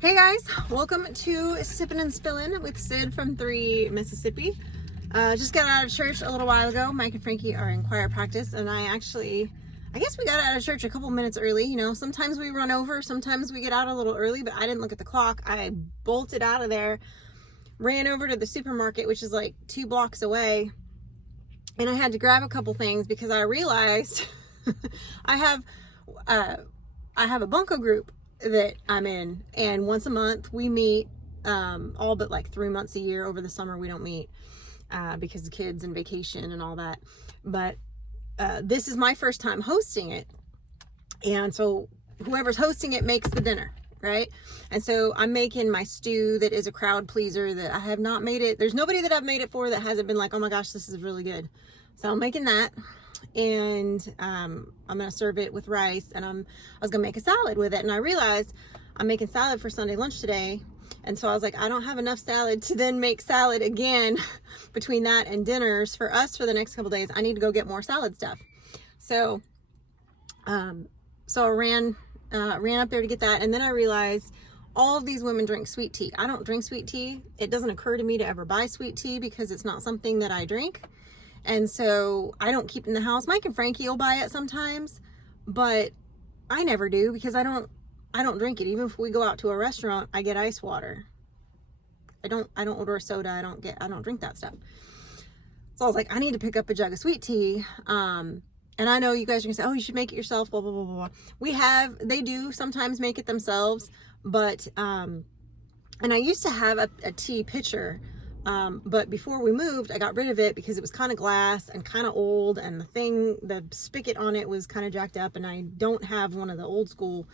Hey guys, welcome to Sippin' and Spillin' with Sid from 3 Mississippi. Just got out of church a little while ago. Mike and Frankie are in choir practice, and I guess we got out of church a couple minutes early. You know, sometimes we run over, sometimes we get out a little early, but I didn't look at the clock. I bolted out of there, ran over to the supermarket, which is like 2 blocks away, and I had to grab a couple things because I realized I have a bunco group that I'm in, and once a month we meet, all but like 3 months a year. Over the summer we don't meet because the kids and vacation and all that, but this is my first time hosting it, and so whoever's hosting it makes the dinner, right? And so I'm making my stew that is a crowd pleaser that I have not made it. There's nobody that I've made it for that hasn't been like, oh my gosh, this is really good. So I'm making that, and I'm gonna serve it with rice, and I was gonna make a salad with it, and I realized I'm making salad for Sunday lunch today, and so I was like, I don't have enough salad to then make salad again between that and dinners for us for the next couple days. I need to go get more salad stuff. So I ran up there to get that, and then I realized all of these women drink sweet tea. I don't drink sweet tea. It doesn't occur to me to ever buy sweet tea because it's not something that I drink. And so I don't keep it in the house. Mike and Frankie will buy it sometimes, but I never do because I don't drink it. Even if we go out to a restaurant, I get ice water. I don't order a soda. I don't drink that stuff. So I was like, I need to pick up a jug of sweet tea. And I know you guys are gonna say, oh, you should make it yourself, blah, blah, blah, blah. They do sometimes make it themselves, but, and I used to have a tea pitcher. But before we moved, I got rid of it because it was kind of glass and kind of old, and the spigot on it was kind of jacked up, and I don't have one of the old school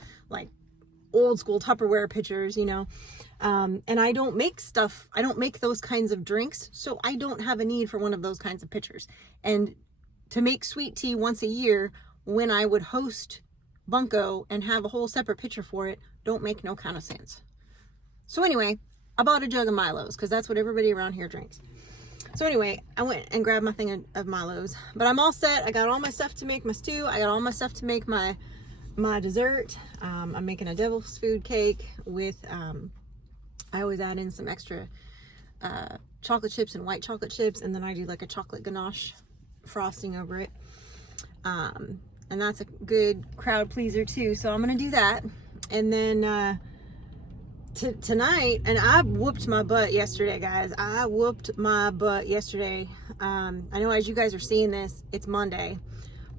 Tupperware pitchers, you know. And I don't make those kinds of drinks, so I don't have a need for one of those kinds of pitchers. And to make sweet tea once a year when I would host bunco and have a whole separate pitcher for it don't make no kind of sense. So anyway, I bought a jug of Milos because that's what everybody around here drinks. So anyway, I went and grabbed my thing of Milos, but I'm all set. I got all my stuff to make my stew. I got all my stuff to make my dessert. I'm making a devil's food cake with, I always add in some extra chocolate chips and white chocolate chips, and then I do like a chocolate ganache frosting over it. And that's a good crowd pleaser too. So I'm gonna do that, and then tonight, and I whooped my butt yesterday, guys. I whooped my butt yesterday. I know as you guys are seeing this, it's Monday,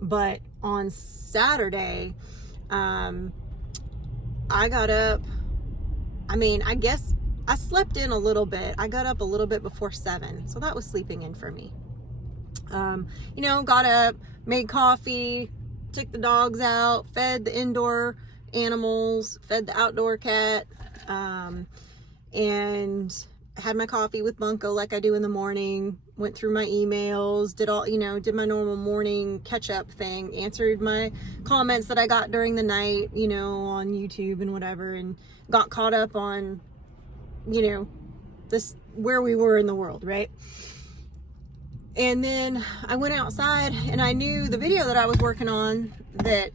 but on Saturday, I got up. I guess I slept in a little bit. I got up a little bit before 7, so that was sleeping in for me. Got up, made coffee, took the dogs out, fed the indoor animals, fed the outdoor cat, and had my coffee with bunco like I do in the morning, went through my emails, did my normal morning catch up thing, answered my comments that I got during the night, on YouTube and whatever, and got caught up on, this, where we were in the world, right? And then I went outside, and I knew the video that I was working on that,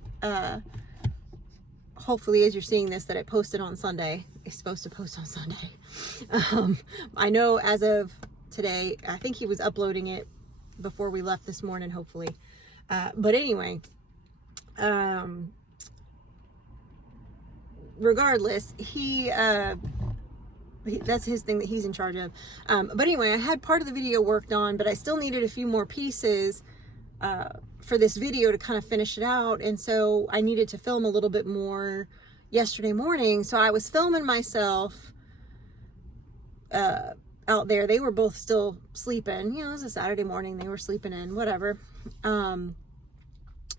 hopefully as you're seeing this, that I posted on Sunday. It's supposed to post on Sunday. I know as of today, I think he was uploading it before we left this morning, hopefully. But anyway, regardless, that's his thing that he's in charge of. But anyway, I had part of the video worked on, but I still needed a few more pieces for this video to kind of finish it out, and so I needed to film a little bit more yesterday morning. So I was filming myself out there. They were both still sleeping. It was a Saturday morning. They were sleeping in, whatever. And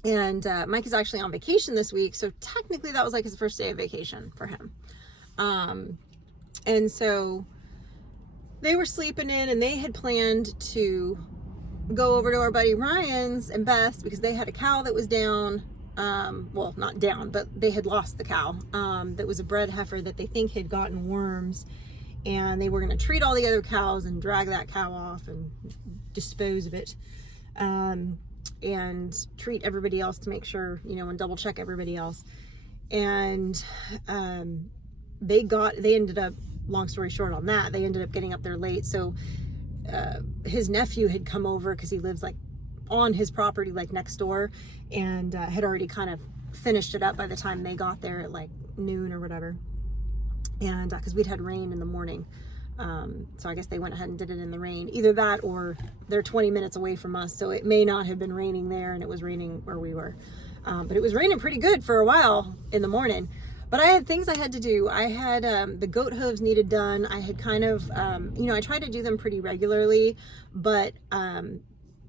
Mike is actually on vacation this week, so technically that was like his first day of vacation for him. And so they were sleeping in, and they had planned to go over to our buddy Ryan's and Beth's because they had a cow that was down. Well, not down, but they had lost the cow. That was a bred heifer that they think had gotten worms, and they were going to treat all the other cows and drag that cow off and dispose of it, and treat everybody else to make sure, and double check everybody else. And they ended up, long story short on that, they ended up getting up there late. So his nephew had come over because he lives like on his property, like next door, and had already kind of finished it up by the time they got there at like noon or whatever. And because we'd had rain in the morning. So I guess they went ahead and did it in the rain. Either that or they're 20 minutes away from us, so it may not have been raining there and it was raining where we were. But it was raining pretty good for a while in the morning. But I had things I had to do. I had the goat hooves needed done. I had kind of, I tried to do them pretty regularly, but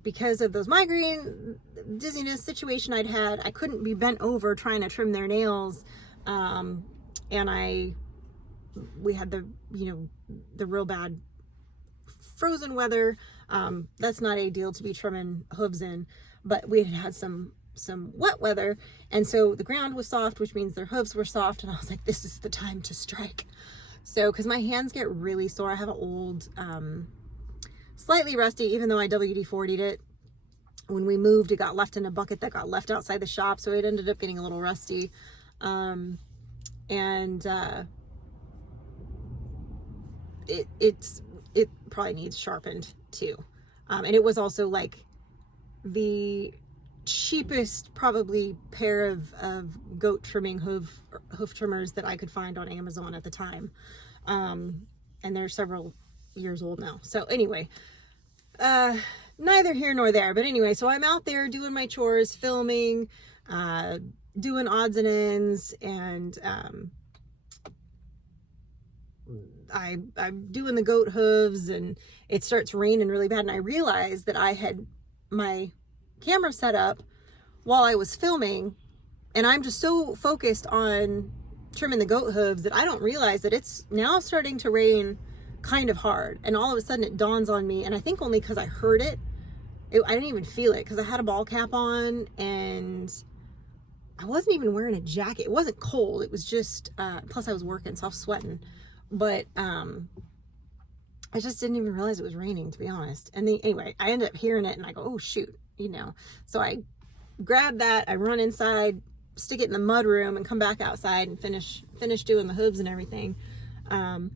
because of those migraine, dizziness situation I'd had, I couldn't be bent over trying to trim their nails. And we had the real bad frozen weather. That's not ideal to be trimming hooves in, but we had some wet weather, and so the ground was soft, which means their hooves were soft, and I was like, this is the time to strike. So because my hands get really sore, I have an old slightly rusty, even though I WD-40'd it when we moved. It got left in a bucket that got left outside the shop, so it ended up getting a little rusty. It probably needs sharpened too. And it was also like the cheapest probably pair of goat trimming hoof trimmers that I could find on Amazon at the time. And they're several years old now. So anyway, neither here nor there, but anyway, so I'm out there doing my chores, filming, doing odds and ends, and I'm doing the goat hooves, and it starts raining really bad, and I realized that I had my camera set up while I was filming, and I'm just so focused on trimming the goat hooves that I don't realize that it's now starting to rain kind of hard. And all of a sudden it dawns on me, and I think only because I heard it, I didn't even feel it because I had a ball cap on and I wasn't even wearing a jacket. It wasn't cold, it was just plus I was working, so I was sweating. But I just didn't even realize it was raining, to be honest. And then anyway, I ended up hearing it and I go, oh shoot, so I grab that, I run inside, stick it in the mud room, and come back outside and finish doing the hooves and everything. And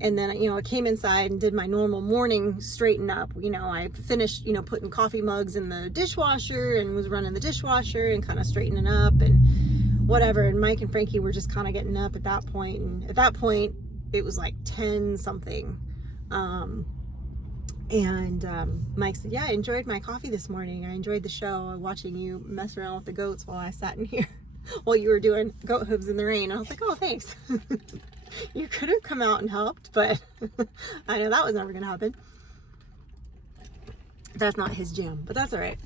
then I came inside and did my normal morning straighten up. I finished putting coffee mugs in the dishwasher and was running the dishwasher and kind of straightening up and whatever. And Mike and Frankie were just kind of getting up at that point, and at that point it was like 10 something. Mike said, yeah, I enjoyed my coffee this morning. I enjoyed the show, watching you mess around with the goats while I sat in here while you were doing goat hooves in the rain. I was like, oh, thanks. You could have come out and helped, but I know that was never going to happen. That's not his jam, but that's all right.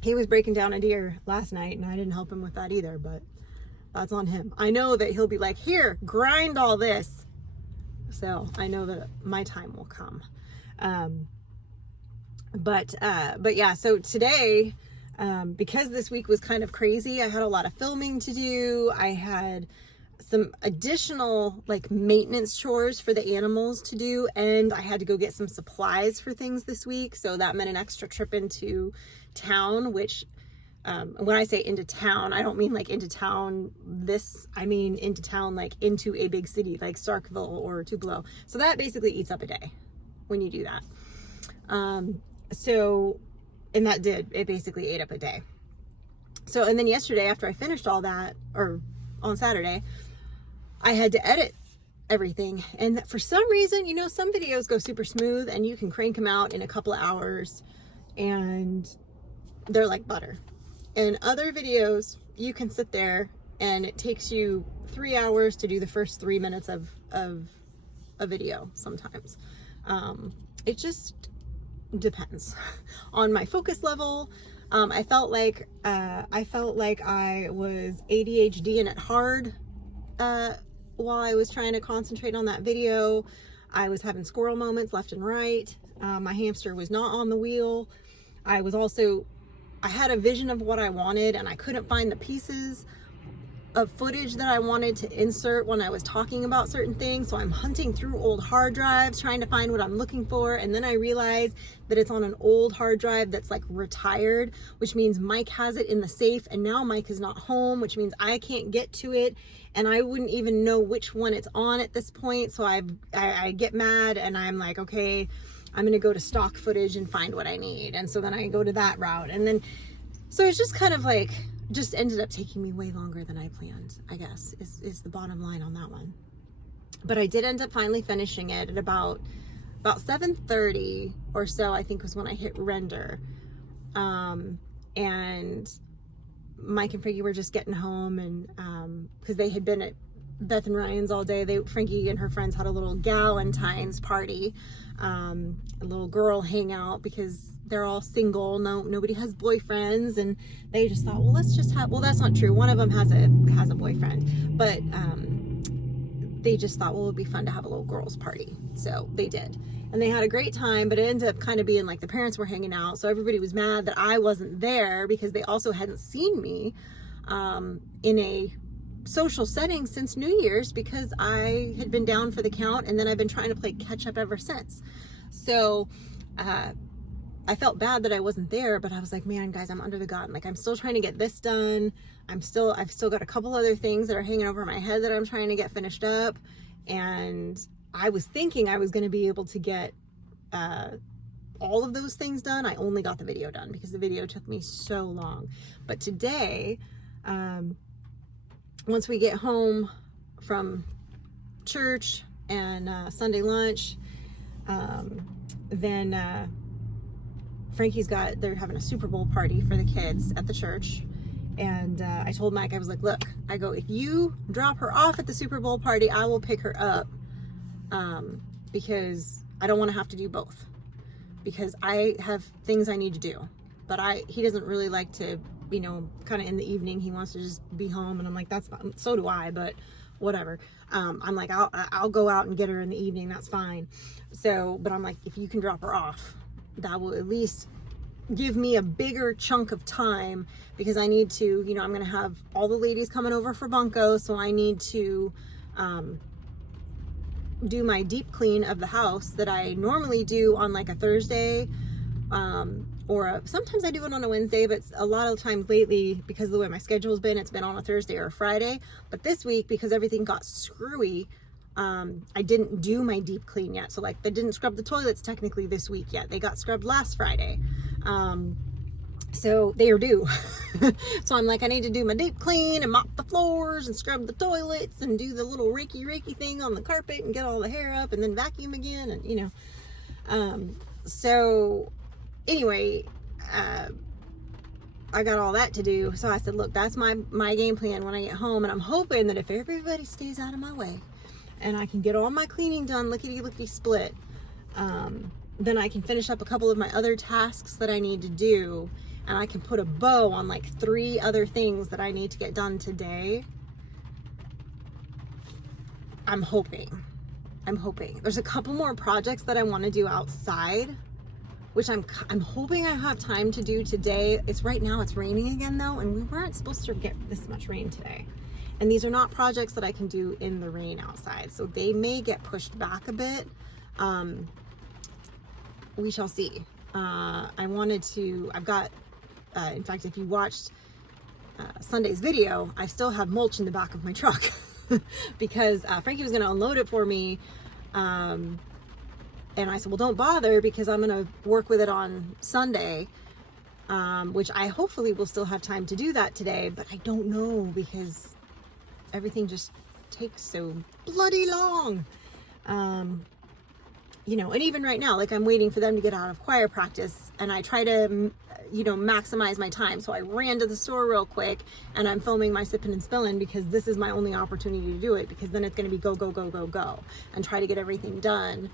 He was breaking down a deer last night, and I didn't help him with that either, but that's on him. I know that he'll be like, here, grind all this. So I know that my time will come. But yeah, so today, because this week was kind of crazy, I had a lot of filming to do. I had some additional like maintenance chores for the animals to do, and I had to go get some supplies for things this week. So that meant an extra trip into town, which, when I say into town, I don't mean like into town I mean into town, like into a big city like Starkville or Tupelo. So that basically eats up a day when you do that. And it basically ate up a day. So, and then yesterday after I finished all that, or on Saturday, I had to edit everything. And for some reason, some videos go super smooth and you can crank them out in a couple of hours and they're like butter. And other videos, you can sit there and it takes you 3 hours to do the first 3 minutes of a video sometimes. It just depends on my focus level. I felt like I was ADHDing it hard while I was trying to concentrate on that video. I was having squirrel moments left and right. My hamster was not on the wheel. I had a vision of what I wanted and I couldn't find the pieces. of footage that I wanted to insert when I was talking about certain things. So I'm hunting through old hard drives, trying to find what I'm looking for. And then I realized that it's on an old hard drive that's like retired, which means Mike has it in the safe. And now Mike is not home, which means I can't get to it. And I wouldn't even know which one it's on at this point. So I get mad and I'm like, okay, I'm going to go to stock footage and find what I need. And so then I go to that route. And then, so it's just kind of like, just ended up taking me way longer than I planned, I guess, is the bottom line on that one. But I did end up finally finishing it at about 7:30 or so, I think was when I hit render. And Mike and Frankie were just getting home, and because they had been at Beth and Ryan's all day. Frankie and her friends had a little Galentine's party, a little girl hangout, because they're all single. Nobody has boyfriends, and they just thought, well, let's just have. Well, that's not true. One of them has a boyfriend, but they just thought, well, it would be fun to have a little girls' party. So they did, and they had a great time. But it ended up kind of being like the parents were hanging out, so everybody was mad that I wasn't there because they also hadn't seen me in a social setting since New Year's, because I had been down for the count, and then I've been trying to play catch up ever since. So I felt bad that I wasn't there, but I was like, man, guys, I'm under the gun. Like, I'm still trying to get this done. I've still got a couple other things that are hanging over my head that I'm trying to get finished up. And I was thinking I was going to be able to get all of those things done. I only got the video done because the video took me so long. But today, once we get home from church and Sunday lunch, then Frankie's they're having a Super Bowl party for the kids at the church. And I told Mike, I was like, look, I go, if you drop her off at the Super Bowl party, I will pick her up, because I don't want to have to do both, because I have things I need to do. But he doesn't really like to, kind of in the evening, he wants to just be home. And I'm like, that's fine. So do I, but whatever. I'm like, I'll go out and get her in the evening. That's fine. So, but I'm like, if you can drop her off, that will at least give me a bigger chunk of time, because I need to, I'm going to have all the ladies coming over for Bunko. So I need to, do my deep clean of the house that I normally do on like a Thursday, sometimes I do it on a Wednesday, but a lot of times lately, because of the way my schedule's been, it's been on a Thursday or a Friday. But this week, because everything got screwy, I didn't do my deep clean yet. So like, they didn't scrub the toilets technically this week yet. They got scrubbed last Friday. So they are due. So I'm like, I need to do my deep clean and mop the floors and scrub the toilets and do the little reiki thing on the carpet and get all the hair up and then vacuum again. And, so anyway, I got all that to do. So I said, look, that's my game plan when I get home. And I'm hoping that if everybody stays out of my way and I can get all my cleaning done, lickety split, then I can finish up a couple of my other tasks that I need to do. And I can put a bow on like 3 other things that I need to get done today. I'm hoping. There's a couple more projects that I want to do outside, which I'm hoping I have time to do today. Right now it's raining again though, and we weren't supposed to get this much rain today. And these are not projects that I can do in the rain outside, so they may get pushed back a bit. We shall see. I've got, in fact, if you watched Sunday's video, I still have mulch in the back of my truck because Frankie was going to unload it for me. And I said, well, don't bother, because I'm going to work with it on Sunday, which I hopefully will still have time to do that today, but I don't know, because everything just takes so bloody long. And even right now, like, I'm waiting for them to get out of choir practice, and I try to, maximize my time. So I ran to the store real quick, and I'm filming my sipping and spilling, because this is my only opportunity to do it, because then it's going to be go, and try to get everything done.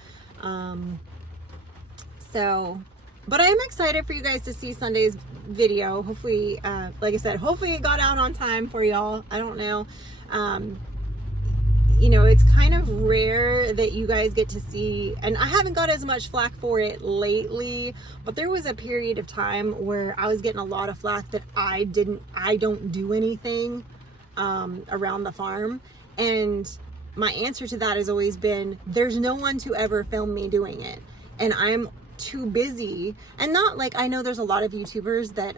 But I am excited for you guys to see Sunday's video. Hopefully, like I said, hopefully it got out on time for y'all. I don't know. It's kind of rare that you guys get to see, and I haven't got as much flack for it lately, but there was a period of time where I was getting a lot of flack that I don't do anything. around the farm. And my answer to that has always been, there's no one to ever film me doing it. And I'm too busy. And not like, I know there's a lot of YouTubers that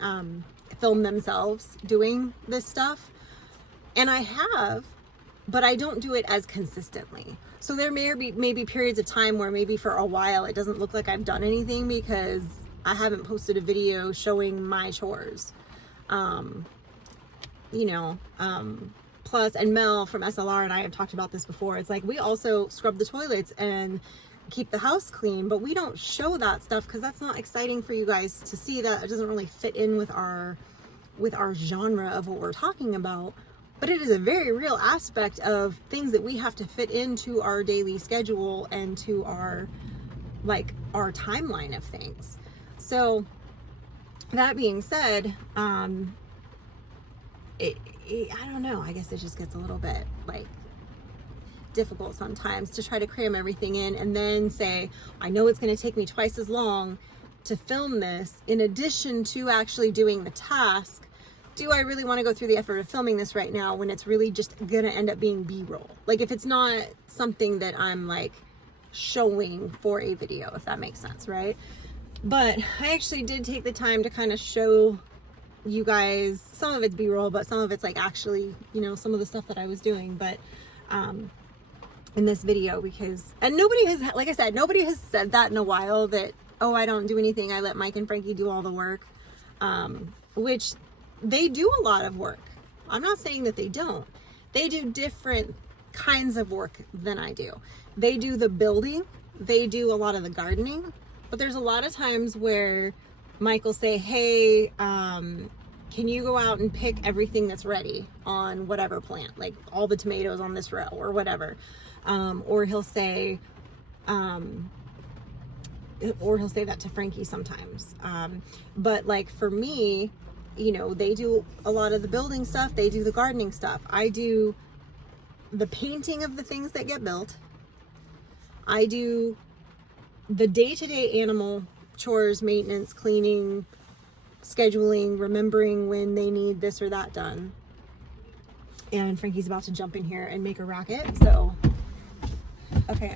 film themselves doing this stuff. And I have, but I don't do it as consistently. So there may be periods of time where maybe for a while it doesn't look like I've done anything because I haven't posted a video showing my chores. Plus, and Mel from SLR and I have talked about this before. It's like, we also scrub the toilets and keep the house clean, but we don't show that stuff because that's not exciting for you guys to see. That it doesn't really fit in with our genre of what we're talking about. But it is a very real aspect of things that we have to fit into our daily schedule and to our timeline of things. So that being said, I don't know, I guess it just gets a little bit difficult sometimes to try to cram everything in and then say, I know it's going to take me twice as long to film this in addition to actually doing the task. Do I really want to go through the effort of filming this right now when it's really just going to end up being B-roll? Like, if it's not something that I'm showing for a video, if that makes sense, right? But I actually did take the time to kind of show you guys, some of it's B-roll, but some of it's actually, some of the stuff that I was doing, but in this video, because, and nobody has, like I said, nobody has said that in a while, that, oh, I don't do anything, I let Mike and Frankie do all the work, which they do a lot of work. I'm not saying that they don't. They do different kinds of work than I do. They do the building, they do a lot of the gardening, but there's a lot of times where Mike will say, hey, can you go out and pick everything that's ready on whatever plant, like all the tomatoes on this row or whatever. Or he'll say that to Frankie sometimes. But for me, they do a lot of the building stuff. They do the gardening stuff. I do the painting of the things that get built. I do the day-to-day animal chores, maintenance, cleaning, scheduling, remembering when they need this or that done. And Frankie's about to jump in here and make a racket. So, okay,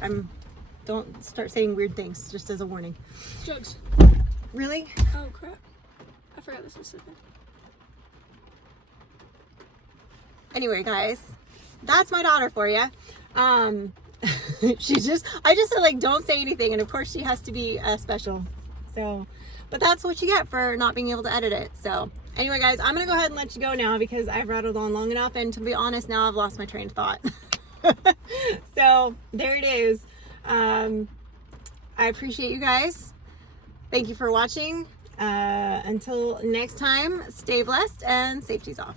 don't start saying weird things, just as a warning. Jokes. Really? Oh, crap. I forgot this was sipping. Anyway, guys, that's my daughter for you. I just said, don't say anything. And of course she has to be special. So, but that's what you get for not being able to edit it. So anyway, guys, I'm going to go ahead and let you go now because I've rattled on long enough. And to be honest, now I've lost my train of thought. So there it is. I appreciate you guys. Thank you for watching. Until next time, stay blessed and safety's off.